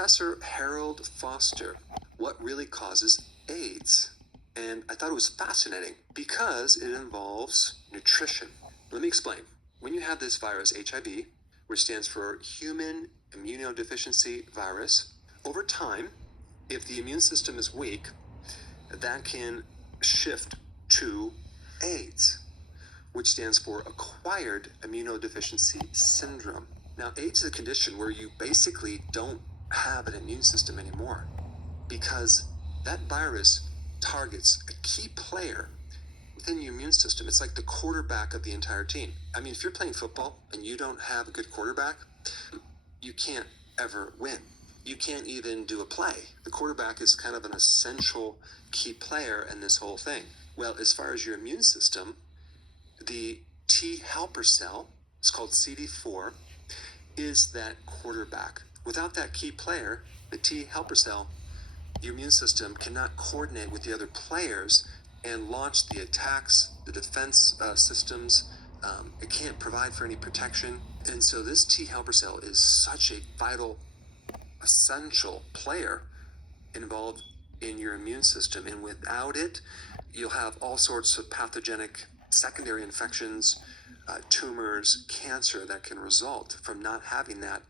Professor Harold Foster, what really causes AIDS? And I thought it was fascinating because it involves nutrition. Let me explain. When you have this virus, HIV, which stands for Human Immunodeficiency Virus, over time, if the immune system is weak, that can shift to AIDS, which stands for Acquired Immunodeficiency Syndrome. Now, AIDS is a condition where you basically don't have an immune system anymore because that virus targets a key player within your immune system. It's like the quarterback of the entire team. I mean, if you're playing football and you don't have a good quarterback, you can't ever win. You can't even do a play. The quarterback is kind of an essential key player in this whole thing. Well, as far as your immune system, the T helper cell, it's called CD4, is that quarterback. Without that key player, the T helper cell, your immune system cannot coordinate with the other players and launch the attacks, the defense systems. It can't provide for any protection. And so this T helper cell is such a vital, essential player involved in your immune system. And without it, you'll have all sorts of pathogenic secondary infections, tumors, cancer that can result from not having that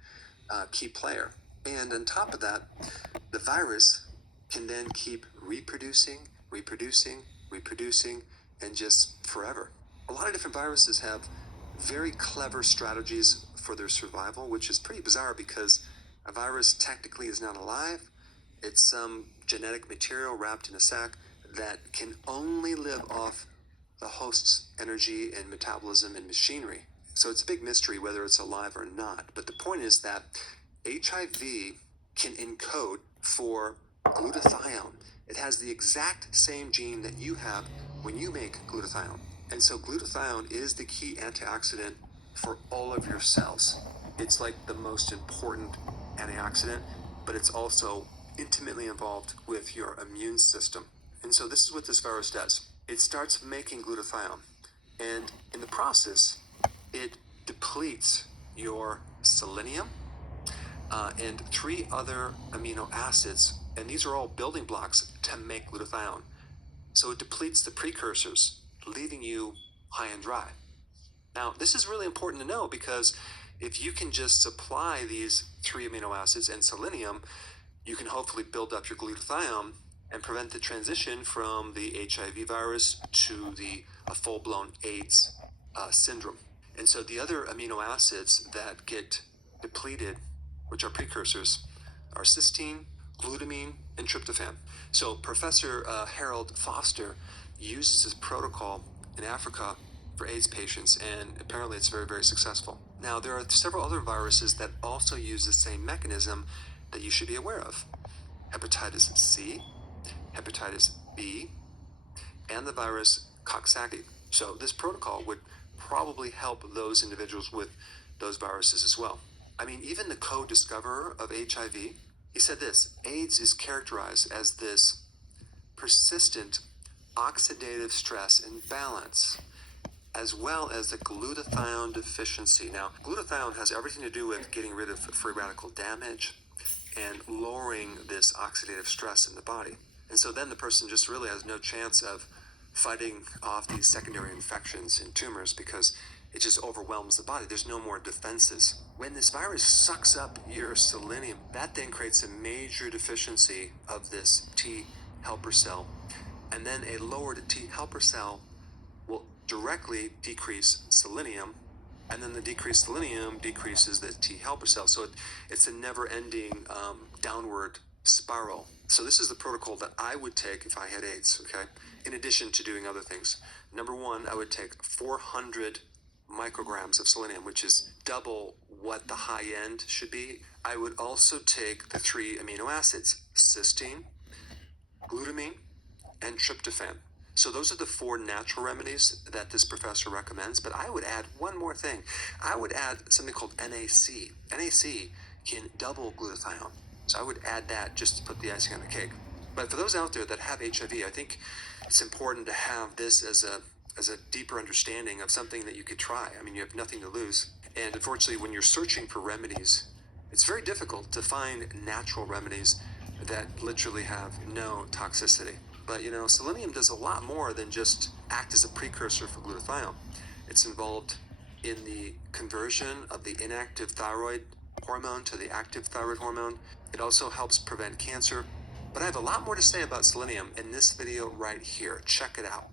key player. And on top of that, the virus can then keep reproducing, and just forever. A lot of different viruses have very clever strategies for their survival, which is pretty bizarre because a virus technically is not alive. It's some genetic material wrapped in a sac that can only live off the host's energy and metabolism and machinery. So it's a big mystery whether it's alive or not. But the point is that HIV can encode for glutathione. It has the exact same gene that you have when you make glutathione. And so glutathione is the key antioxidant for all of your cells. It's like the most important antioxidant, but it's also intimately involved with your immune system. And so this is what this virus does. It starts making glutathione, and in the process, it depletes your selenium and 3 other amino acids, and these are all building blocks to make glutathione. So it depletes the precursors, leaving you high and dry. Now, this is really important to know because if you can just supply these 3 amino acids and selenium, you can hopefully build up your glutathione and prevent the transition from the HIV virus to the full-blown AIDS syndrome. And so the other amino acids that get depleted, which are precursors, are cysteine, glutamine, and tryptophan. So Professor Harold Foster uses this protocol in Africa for AIDS patients, and apparently it's very, very successful. Now, there are several other viruses that also use the same mechanism that you should be aware of. Hepatitis C, hepatitis B, and the virus Coxsackie. So this protocol would probably help those individuals with those viruses as well. I mean, even the co-discoverer of HIV, he said this: AIDS is characterized as this persistent oxidative stress imbalance, as well as the glutathione deficiency. Now, glutathione has everything to do with getting rid of free radical damage and lowering this oxidative stress in the body. And so then the person just really has no chance of fighting off these secondary infections and tumors because it just overwhelms the body. There's no more defenses. When this virus sucks up your selenium, that then creates a major deficiency of this T helper cell. And then a lowered T helper cell will directly decrease selenium, and then the decreased selenium decreases the T helper cell. So it's a never-ending downward spiral. So this is the protocol that I would take if I had AIDS, okay? In addition to doing other things. Number 1, I would take 400 micrograms of selenium, which is double what the high end should be. I would also take the 3 amino acids, cysteine, glutamine, and tryptophan. So those are the 4 natural remedies that this professor recommends, but I would add one more thing. I would add something called NAC. NAC can double glutathione. So I would add that just to put the icing on the cake. But for those out there that have HIV, I think it's important to have this as a deeper understanding of something that you could try. I mean, you have nothing to lose. And unfortunately, when you're searching for remedies It's very difficult to find natural remedies that literally have no toxicity. But selenium does a lot more than just act as a precursor for glutathione. It's involved in the conversion of the inactive thyroid hormone to the active thyroid hormone. It also helps prevent cancer. But I have a lot more to say about selenium in this video right here. Check it out.